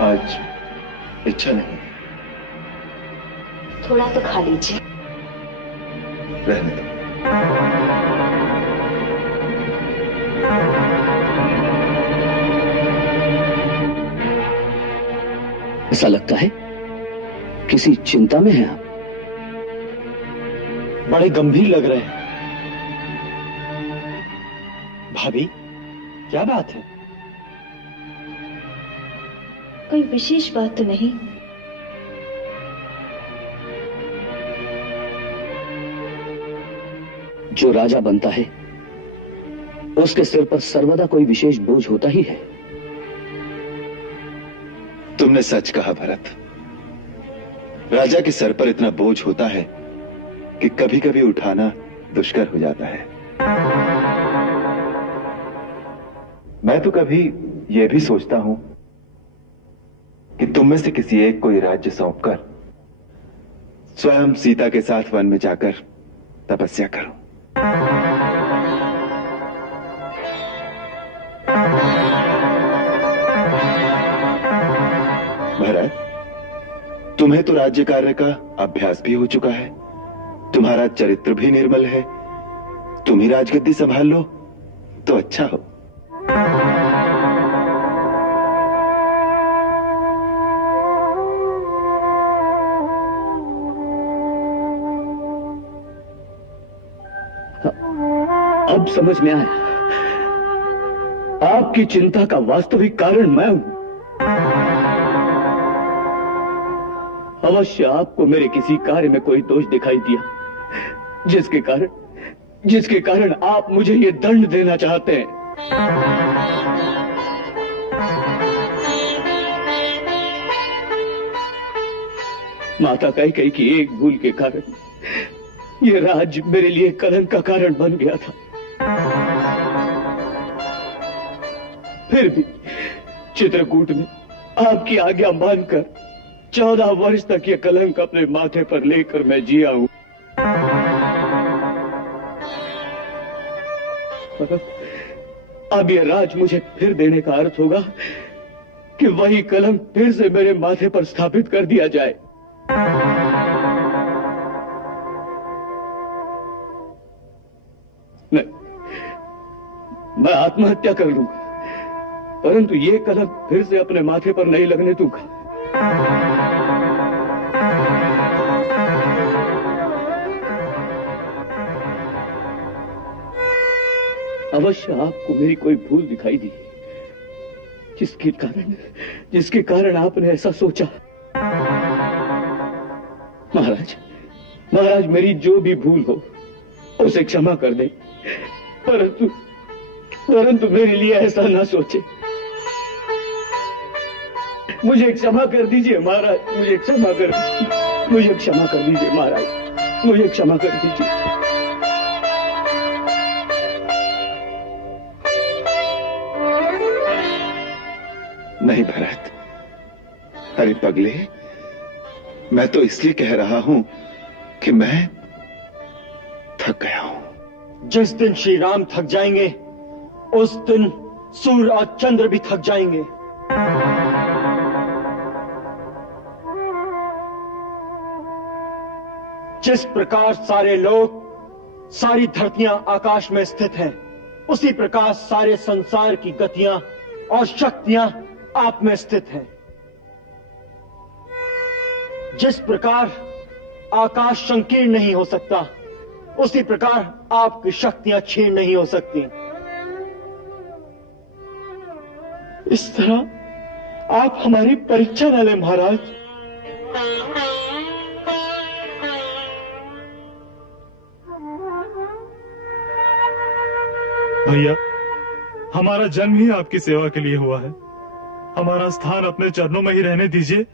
आज इच्छा नहीं। थोड़ा तो खा लीजिए। रहने दो। ऐसा लगता है किसी चिंता में हैं आप। बड़े गंभीर लग रहे हैं। भाभी, क्या बात है? कोई विशेष बात तो नहीं। जो राजा बनता है उसके सिर पर सर्वदा कोई विशेष बोझ होता ही है। तुमने सच कहा भरत। राजा के सर पर इतना बोझ होता है कि कभी कभी उठाना दुष्कर हो जाता है। मैं तो कभी यह भी सोचता हूं कि तुम में से किसी एक को ये राज्य सौंपकर स्वयं सीता के साथ वन में जाकर तपस्या करो। भरत, तुम्हें तो राज्य कार्य का अभ्यास भी हो चुका है, तुम्हारा चरित्र भी निर्मल है। तुम ही राजगद्दी संभाल लो तो अच्छा हो। अब समझ में आया, आपकी चिंता का वास्तविक कारण मैं हूं। अवश्य आपको मेरे किसी कार्य में कोई दोष दिखाई दिया जिसके कारण आप मुझे ये दंड देना चाहते हैं। माता कैकेयी की एक भूल के कारण ये राज्य मेरे लिए कलंक का कारण बन गया था। फिर भी चित्रकूट में आपकी आज्ञा मानकर 14 वर्ष तक ये कलंक अपने माथे पर लेकर मैं जिया हूं। अब ये राज मुझे फिर देने का अर्थ होगा कि वही कलंक फिर से मेरे माथे पर स्थापित कर दिया जाए। मैं आत्महत्या कर लूंगा, परंतु ये कलंक फिर से अपने माथे पर नहीं लगने दूंगा। अवश्य आपको मेरी कोई भूल दिखाई दी जिसके कारण आपने ऐसा सोचा। महाराज मेरी जो भी भूल हो उसे क्षमा कर दे, परंतु मेरे लिए ऐसा ना सोचे। मुझे क्षमा कर दीजिए महाराज, मुझे क्षमा कर दीजिए महाराज, मुझे क्षमा कर दीजिए। नहीं भरत, अरे पगले, मैं तो इसलिए कह रहा हूं कि मैं थक गया हूं। जिस दिन श्री राम थक जाएंगे उस दिन सूर्य और चंद्र भी थक जाएंगे। जिस प्रकार सारे लोग, सारी धरतियां आकाश में स्थित हैं, उसी प्रकार सारे संसार की गतियां और शक्तियां आप में स्थित हैं। जिस प्रकार आकाश संकीर्ण नहीं हो सकता, उसी प्रकार आपकी शक्तियां क्षीण नहीं हो सकती। इस तरह आप हमारी परीक्षा न लें महाराज। भैया, हमारा जन्म ही आपकी सेवा के लिए हुआ है। हमारा स्थान अपने चरणों में ही रहने दीजिए।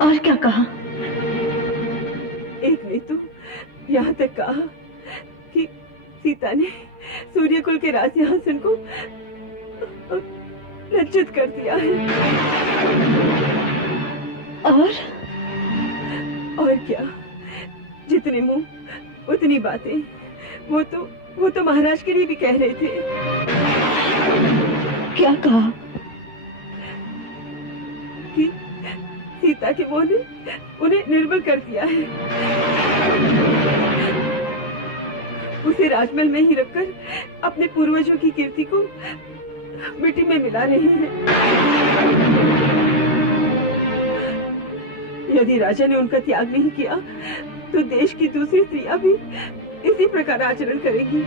और क्या कहा? एक ने तो यहाँ तक कहा कि सीता ने सूर्यकुल के राजसिंहासन को लज्जित कर दिया है। और क्या, जितने मुंह उतनी बातें। वो तो महाराज के लिए भी कह रहे थे। क्या कहा? कि सीता के मोह ने उन्हें निर्बल कर दिया है। उसे राजमहल में ही रखकर अपने पूर्वजों की कीर्ति को मिट्टी में मिला रहे हैं। यदि राजा ने उनका त्याग नहीं किया तो देश की दूसरी स्त्रियां भी इसी प्रकार आचरण करेंगी।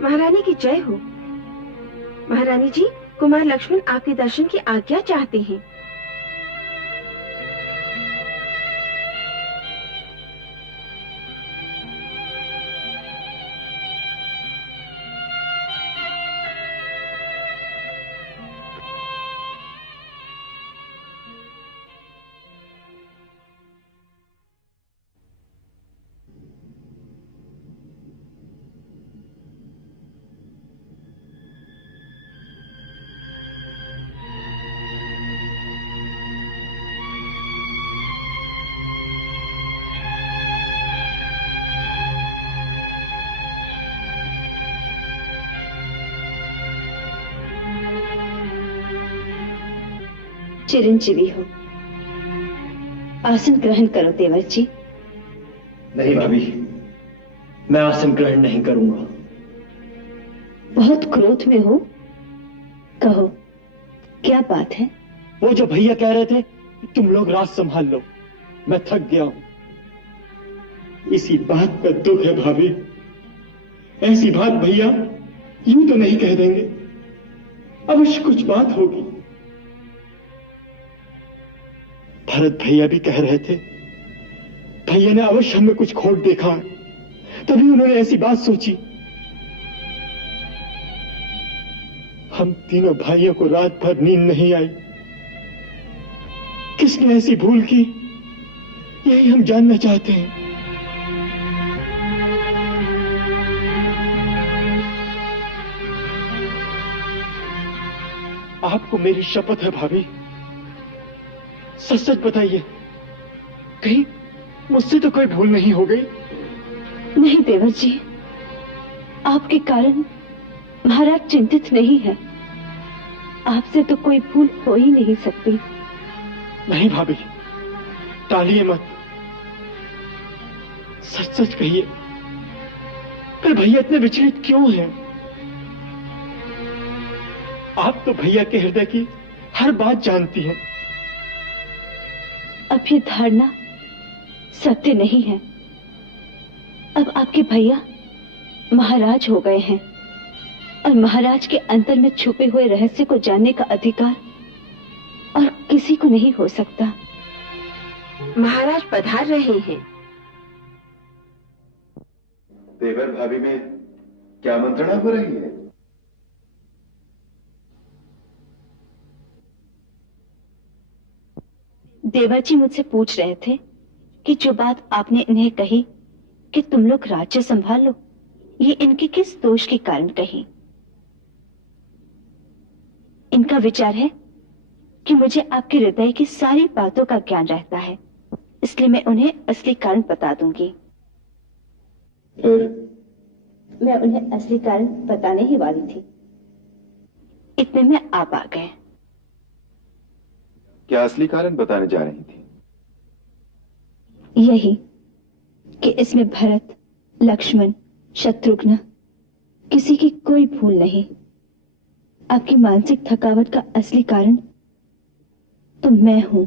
महारानी की जय हो। महारानी जी, कुमार लक्ष्मण आपके दर्शन की आज्ञा चाहते हैं। चिरंजीवी हो। आसन ग्रहण करो देवर जी। नहीं भाभी, मैं आसन ग्रहण नहीं करूंगा। बहुत क्रोध में हो, कहो क्या बात है? वो जो भैया कह रहे थे कि तुम लोग राज संभाल लो, मैं थक गया हूं। इसी बात का दुख है भाभी। ऐसी बात भैया यूं तो नहीं कह देंगे, अवश्य कुछ बात होगी। भरत भैया भी कह रहे थे भैया ने अवश्य हमें कुछ खोट देखा, तभी उन्होंने ऐसी बात सोची। हम तीनों भाइयों को रात भर नींद नहीं आई। किसने ऐसी भूल की, यही हम जानना चाहते हैं। आपको मेरी शपथ है भाभी, सच सच बताइए, कहीं मुझसे तो कोई भूल नहीं हो गई? नहीं देवर जी, आपके कारण महाराज चिंतित नहीं है। आपसे तो कोई भूल हो ही नहीं सकती। नहीं भाभी, टालिए मत, सच सच कहिए। फिर भैया इतने विचलित क्यों हैं? आप तो भैया के हृदय की हर बात जानती हैं। अब ये धारणा सत्य नहीं है। अब आपके भैया महाराज हो गए हैं और महाराज के अंतर में छुपे हुए रहस्य को जानने का अधिकार और किसी को नहीं हो सकता। महाराज पधार रहे हैं। देवर भाभी में क्या मंत्रणा हो रही है? देवर जी मुझसे पूछ रहे थे कि जो बात आपने इन्हें कही कि तुम लोग राज्य संभाल लो, ये इनके किस दोष के कारण कही। इनका विचार है कि मुझे आपके हृदय की सारी बातों का ज्ञान रहता है, इसलिए मैं उन्हें असली कारण बता दूंगी। मैं उन्हें असली कारण बताने ही वाली थी, इतने में आप आ गए। क्या असली कारण बताने जा रही थी? यही कि इसमें भरत, लक्ष्मण, शत्रुघ्न किसी की कोई भूल नहीं। आपकी मानसिक थकावट का असली कारण तो मैं हूं।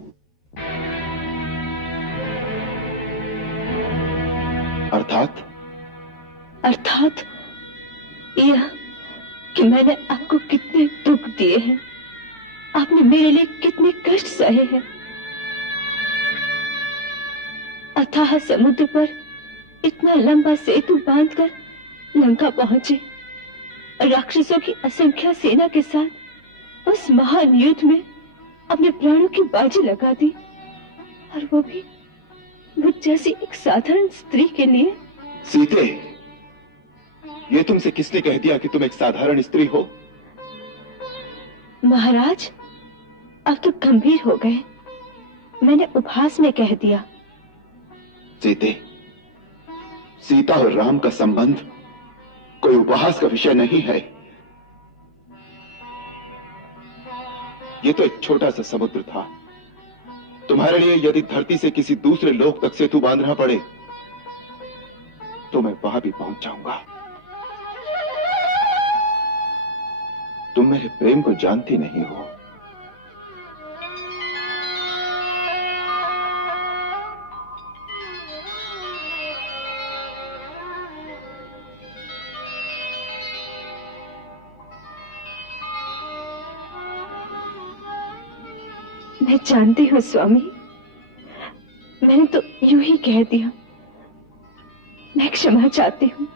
अर्थात? अर्थात यह कि मैंने आपको कितने दुख दिए हैं, आपने मेरे लिए कितने कष्ट सहे हैं। अथाह समुद्र पर इतना लंबा सेतु बांधकर लंका पहुंचे, राक्षसों की असंख्य सेना के साथ उस महान युद्ध में अपने प्राणों की बाजी लगा दी, और वो भी मुझ जैसी एक साधारण स्त्री के लिए। सीते, ये तुमसे किसने कह दिया कि तुम एक साधारण स्त्री हो? महाराज, अब तो गंभीर हो गए, मैंने उपहास में कह दिया। सीते, सीता और राम का संबंध कोई उपहास का विषय नहीं है। ये तो एक छोटा सा समुद्र था। तुम्हारे लिए यदि धरती से किसी दूसरे लोक तक सेतु बांधना पड़े तो मैं वहां भी पहुंच जाऊंगा। तुम मेरे प्रेम को जानती नहीं हो। मैं जानती हूँ स्वामी, मैंने तो यूं ही कह दिया। मैं क्षमा चाहती हूँ।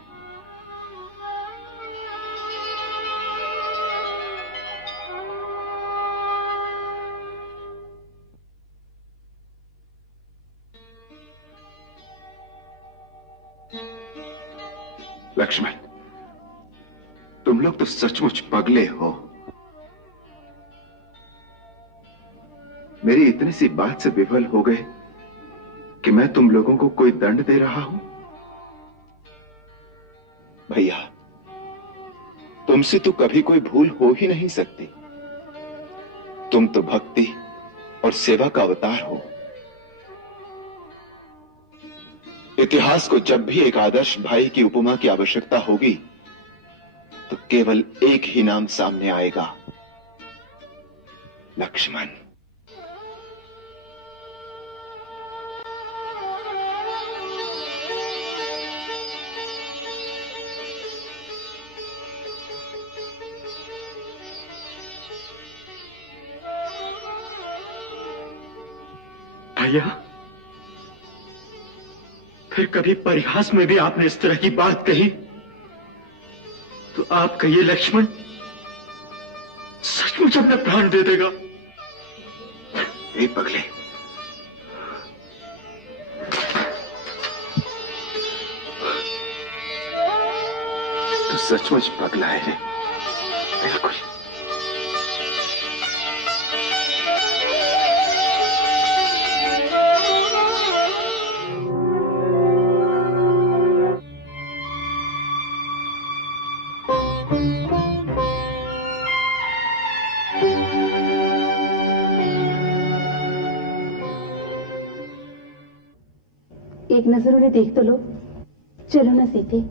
लक्ष्मण, तुम लोग तो सचमुच पगले हो। मेरी इतनी सी बात से विफल हो गए कि मैं तुम लोगों को कोई दंड दे रहा हूं। भैया, तुमसे तो कभी कोई भूल हो ही नहीं सकती। तुम तो भक्ति और सेवा का अवतार हो। इतिहास को जब भी एक आदर्श भाई की उपमा की आवश्यकता होगी तो केवल एक ही नाम सामने आएगा, लक्ष्मण। भैया, फिर कभी परिहास में भी आपने इस तरह की बात कही तो आप कहिए लक्ष्मण सचमुच अपने प्राण दे देगा। ए पगले, तू सचमुच पगला है। बिल्कुल। एक नजर उन्हें देख तो लो। चलो ना सीते।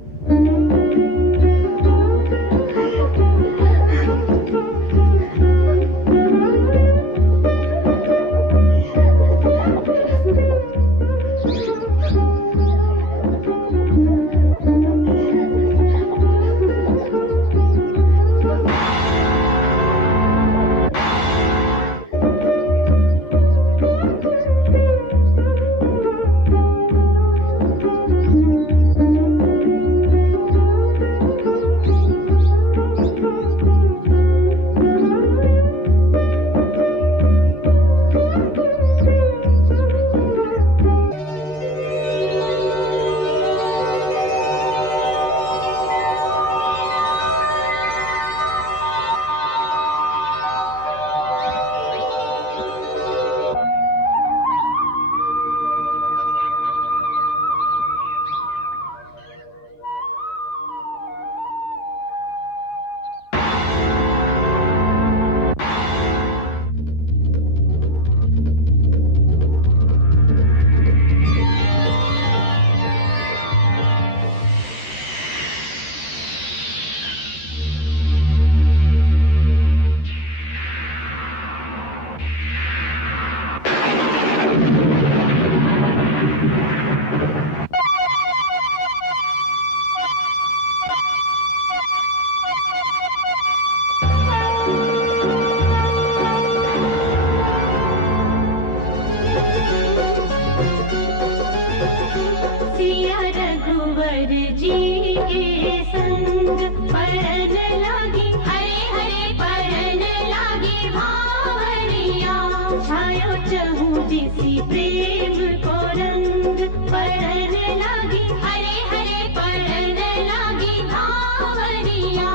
सी प्रेम को रंग पड़ने लगी, हरे हरे पड़ने लगी धावनिया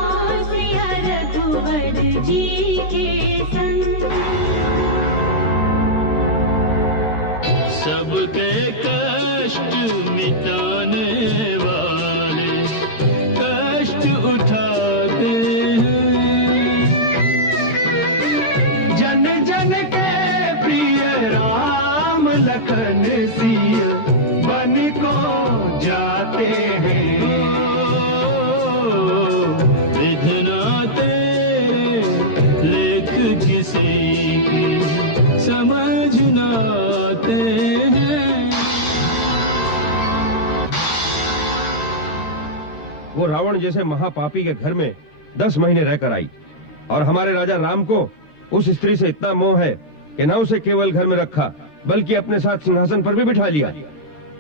सिया रघुवर जी के संग। सबके कष्ट मिटाने वाले कष्ट उठाते हैं, जन जन के प्रिय राम लखन सिया बन को जाते हैं। विधनाते लेख किसी की समझ न आते हैं। वो रावण जैसे महापापी के घर में 10 महीने रहकर आई और हमारे राजा राम को उस स्त्री से इतना मोह है कि न उसे केवल घर में रखा बल्कि अपने साथ सिंहासन पर भी बिठा लिया।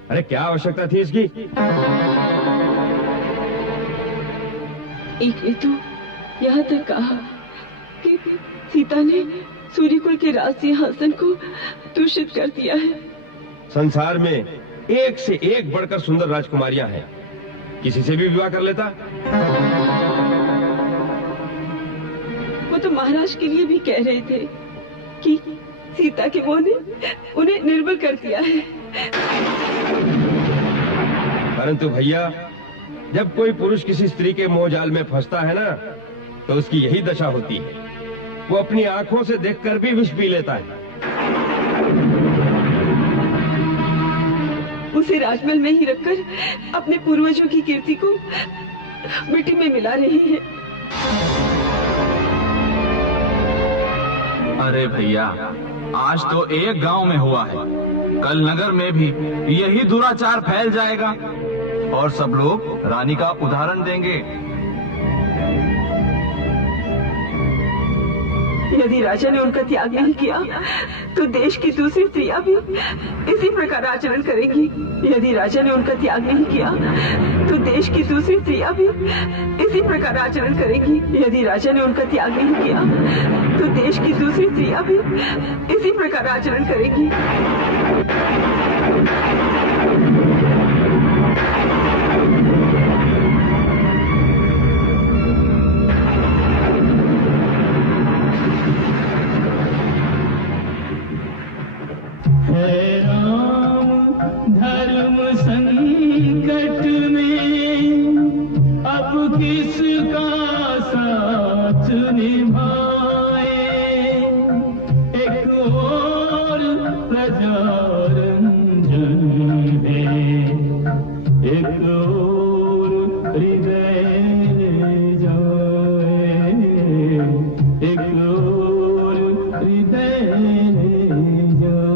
अरे क्या आवश्यकता थी इसकी? एक ने तो यहाँ तक कहा कि सीता ने सूर्यकुल के राज सिंहासन को दूषित कर दिया है। संसार में एक से एक बढ़कर सुंदर राजकुमारियां हैं, किसी से भी विवाह कर लेता। वो तो महाराज के लिए भी कह रहे थे कि सीता के मोह ने उन्हें निर्बल कर दिया है। परंतु भैया, जब कोई पुरुष किसी स्त्री के मोह जाल में फंसता है ना, तो उसकी यही दशा होती है। वो अपनी आंखों से देखकर भी विष पी लेता है। उसे राजमहल में ही रखकर अपने पूर्वजों की कीर्ति को मिट्टी में मिला रही है। अरे भैया, आज तो एक गांव में हुआ है, कल नगर में भी यही दुराचार फैल जाएगा और सब लोग रानी का उदाहरण देंगे। यदि राजा ने उनका त्याग नहीं किया तो देश की दूसरी स्त्रियां भी इसी प्रकार आचरण करेंगी। यदि राजा ने उनका त्याग नहीं किया तो देश की दूसरी स्त्रियां भी इसी प्रकार आचरण करेंगी। यदि राजा ने उनका त्याग नहीं किया तो देश की दूसरी स्त्रियां भी इसी प्रकार आचरण करेंगी। धर्म संकट में अब किसका साथ निभाए, एक और प्रजा रंजन है, एक और हृदय जाए, एक और हृदय जाए।